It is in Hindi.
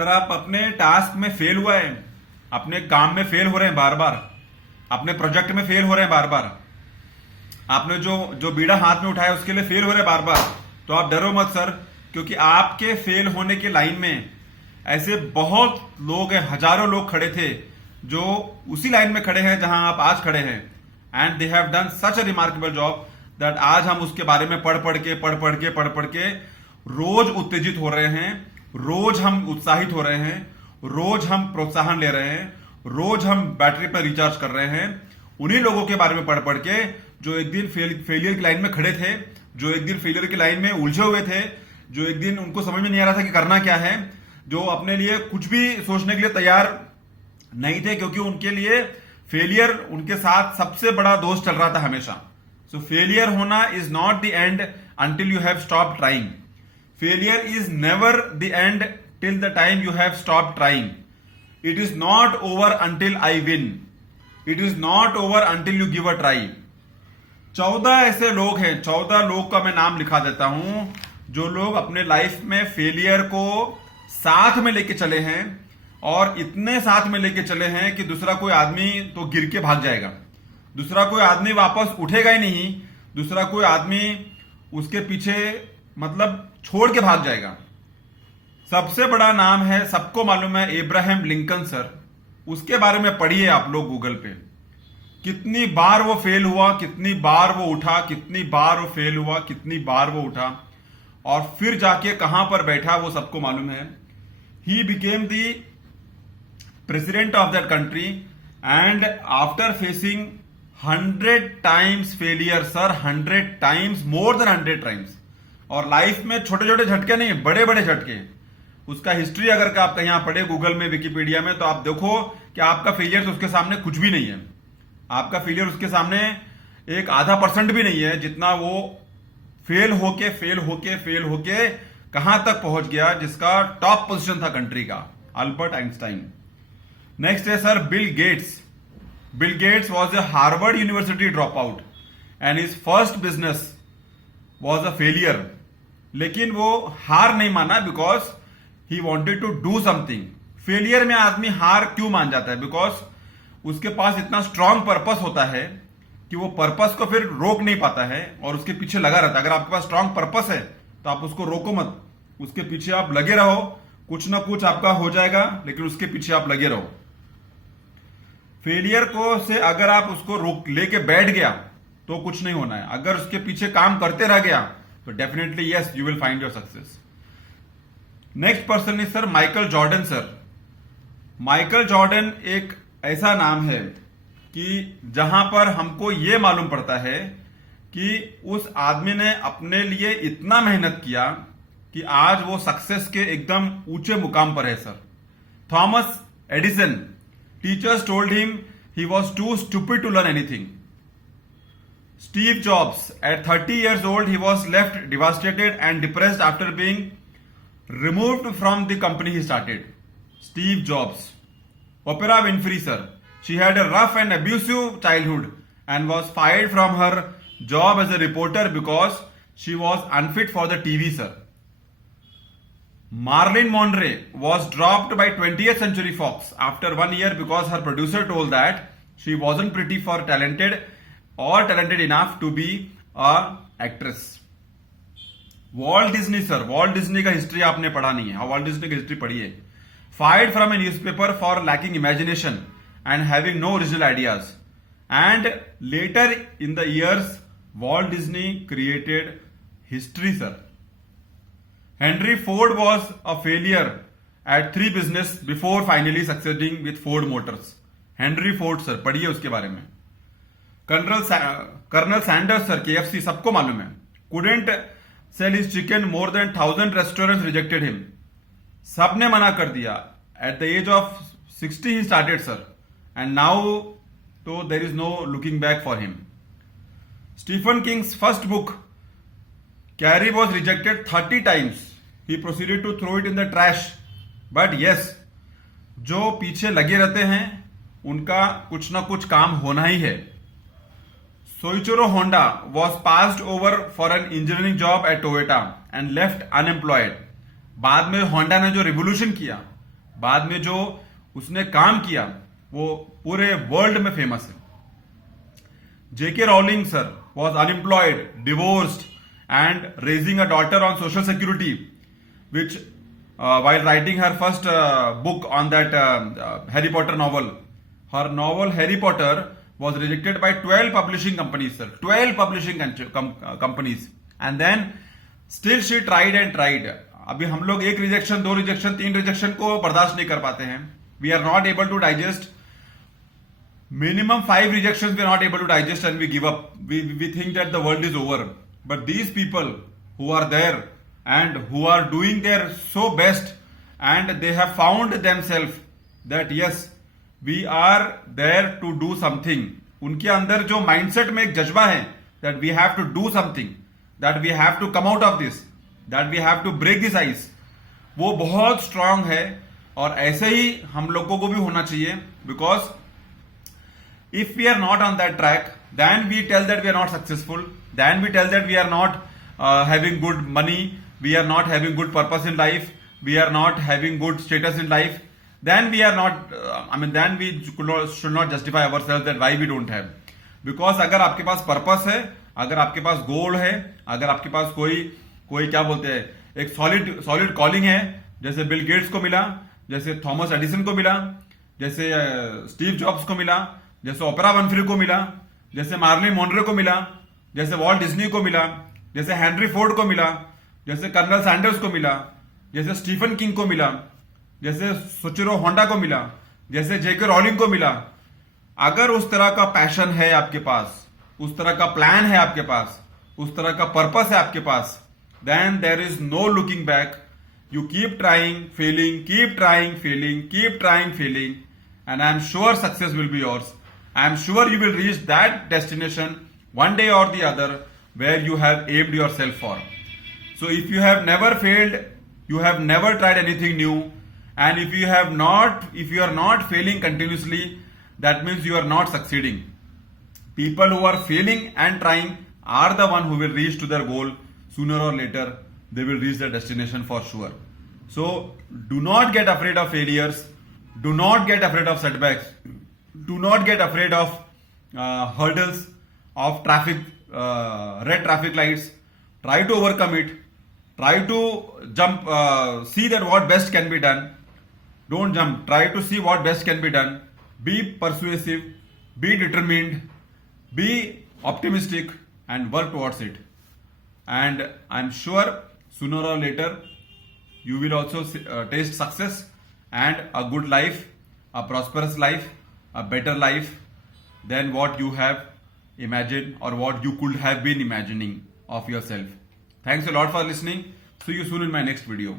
सर आप अपने टास्क में फेल हुआ है, अपने काम में फेल हो रहे हैं बार बार, अपने प्रोजेक्ट में फेल हो रहे हैं बार बार, आपने जो जो बीड़ा हाथ में उठाया उसके लिए फेल हो रहे हैं बार बार, तो आप डरो मत सर, क्योंकि आपके फेल होने के लाइन में ऐसे बहुत लोग हैं, हजारों लोग खड़े थे जो उसी लाइन में खड़े हैं जहां आप आज खड़े हैं। And they have done such a remarkable job that आज हम उसके बारे में पढ़ पढ़ के रोज उत्तेजित हो रहे हैं, रोज हम उत्साहित हो रहे हैं, रोज हम प्रोत्साहन ले रहे हैं, रोज हम बैटरी पर रिचार्ज कर रहे हैं उन्हीं लोगों के बारे में पढ़ के जो एक दिन फेलियर की लाइन में खड़े थे, जो एक दिन फेलियर की लाइन में उलझे हुए थे, जो एक दिन उनको समझ में नहीं आ रहा था कि करना क्या है, जो अपने लिए कुछ भी सोचने के लिए तैयार नहीं थे, क्योंकि उनके लिए फेलियर उनके साथ सबसे बड़ा दोस्त चल रहा था हमेशा। सो फेलियर होना is not the end until you have stop trying. Failure is never the end till the time you have stop trying. It is not over until I win, it is not over until you give a try. 14 ऐसे लोग हैं, 14 लोग का मैं नाम लिखा देता हूं, जो लोग अपने लाइफ में फेलियर को साथ में लेके चले हैं, और इतने साथ में लेके चले हैं कि दूसरा कोई आदमी तो गिर के भाग जाएगा, दूसरा कोई आदमी वापस उठेगा ही नहीं, दूसरा कोई आदमी उसके पीछे मतलब छोड़ के भाग जाएगा। सबसे बड़ा नाम है, सबको मालूम है, इब्राहिम लिंकन सर। उसके बारे में पढ़िए आप लोग गूगल पे, कितनी बार वो फेल हुआ, कितनी बार वो उठा, कितनी बार वो फेल हुआ, कितनी बार वो उठा, और फिर जाके कहां पर बैठा वो सबको मालूम है। He became the president of that country and after facing 100 times failure sir, 100 times, more than 100 times. और लाइफ में छोटे छोटे झटके नहीं, बड़े बड़े झटके। उसका हिस्ट्री अगर आप कहीं पढ़े गूगल में, विकिपीडिया में, तो आप देखो कि आपका फेलियर उसके सामने कुछ भी नहीं है। आपका फेलियर उसके सामने एक आधा % भी नहीं है, जितना वो फेल होके कहां तक पहुंच गया, जिसका टॉप पोजीशन था कंट्री का, अल्बर्ट आइंस्टाइन। नेक्स्ट है sir Bill Gates. Bill Gates was a Harvard university drop out and his first business was a failure. लेकिन वो हार नहीं माना, because he wanted to do something. Failure में आदमी हार क्यों मान जाता है? बिकॉज उसके पास इतना स्ट्रांग पर्पस होता है कि वो पर्पस को फिर रोक नहीं पाता है और उसके पीछे लगा रहता है। अगर आपके पास स्ट्रांग पर्पस है तो आप उसको रोको मत, उसके पीछे आप लगे रहो, कुछ ना कुछ आपका हो जाएगा, लेकिन उसके पीछे आप लगे रहो। फेलियर को से अगर आप उसको रोक लेके बैठ गया तो कुछ नहीं होना है। अगर उसके पीछे काम करते रह गया तो definitely yes, you will find your success. Next person is sir Michael Jordan sir. Michael Jordan एक ऐसा नाम है कि जहां पर हमको यह मालूम पड़ता है कि उस आदमी ने अपने लिए इतना मेहनत किया कि आज वो सक्सेस के एकदम ऊंचे मुकाम पर है sir. Thomas Edison, teachers told him he was too stupid to learn anything. Steve Jobs, at 30 years old, he was left devastated and depressed after being removed from the company he started. Steve Jobs. Oprah Winfrey sir, she had a rough and abusive childhood and was fired from her job as a reporter because she was unfit for the TV sir. Marilyn Monroe was dropped by 20th Century Fox after 1 year because her producer told that she wasn't pretty for talented or talented enough to be a actress. Walt Disney sir, Walt Disney का हिस्ट्री आपने पढ़ा नहीं है, हाँ वॉल्ट डिज्नी का हिस्ट्री पढ़िए। Fired from a newspaper for lacking imagination and having no original ideas, and later in the years Walt Disney created history sir. Henry Ford was a failure at 3 business before finally succeeding with Ford Motors. Henry Ford sir, पढ़िए उसके बारे में। कर्नल सैंडर्स सर, KFC, सबको मालूम है, couldn't sell his chicken, more than 1000 restaurants rejected him. सबने मना कर दिया। At the age of 60 he started sir, and now so there is no looking back for him. Stephen King's first book Carrie was rejected 30 times. He proceeded to throw it in the trash. But yes, जो पीछे लगे रहते हैं उनका कुछ ना कुछ काम होना ही है। Soichiro Honda was passed over for an engineering job at Toyota and left unemployed. बाद में होंडा ने जो रिवोल्यूशन किया, बाद में जो उसने काम किया वो पूरे वर्ल्ड में फेमस है. J.K. Rowling sir was unemployed, divorced, and raising a daughter on social security, which while writing her first book on that Harry Potter novel, her novel Harry Potter was rejected by 12 publishing companies, sir. 12 publishing companies. And then still she tried and tried. अभी हम लोग एक रिजेक्शन, दो रिजेक्शन, तीन रिजेक्शन को बर्दाश्त नहीं कर पाते हैं. We are not able to digest. Minimum 5 rejections we are not able to digest and we give up. We think that the world is over. But these people who are there and who are doing their so best and they have found themselves that yes, we are there to do something. उनके अंदर जो mindset में एक जज्बा है that we have to do something, that we have to come out of this, that we have to break this ice, वो बहुत strong है. और ऐसे ही हम लोगों को भी होना चाहिए. Because if we are not on that track, then we tell that we are not successful, then we tell that we are not having good money, we are not having good purpose in life, we are not having good status in life, then we are not, then we should not justify ourselves that why we don't have. Because अगर आपके पास पर्पस है, अगर आपके पास गोल है, अगर आपके पास कोई क्या बोलते हैं, एक सॉलिड कॉलिंग है, जैसे बिल गेट्स को मिला, जैसे थॉमस एडिसन को मिला, जैसे स्टीव जॉब्स को मिला, जैसे ओपरा विनफ्री को मिला, जैसे मार्लिन मोनरो को मिला, जैसे वॉल्ट डिज्नी को मिला, जैसे हेनरी फोर्ड को मिला, जैसे कर्नल सैंडर्स को मिला, जैसे स्टीफन किंग को मिला, जैसे सुचिरो होंडा को मिला, जैसे जेके रॉलिंग को मिला. अगर उस तरह का पैशन है आपके पास, उस तरह का प्लान है आपके पास, उस तरह का पर्पस है आपके पास, then there is no looking back. You keep trying, failing, keep trying, failing, keep trying, failing, and I am sure success will be yours. I am sure you will reach that destination one day or the other where you have aimed yourself for. So if you have never failed, you have never tried anything new, and if you are not failing continuously, that means you are not succeeding. People who are failing and trying are the one who will reach to their goal sooner or later. They will reach their destination for sure. So do not get afraid of failures. Do not get afraid of setbacks. Do not get afraid of hurdles, of traffic, red traffic lights. Try to overcome it. Try to jump, see that what best can be done. Don't jump. Try to see what best can be done. Be persuasive. Be determined. Be optimistic and work towards it. And I'm sure sooner or later you will also taste success and a good life, a prosperous life, a better life than what you have imagined or what you could have been imagining of yourself. Thanks a lot for listening. See you soon in my next video.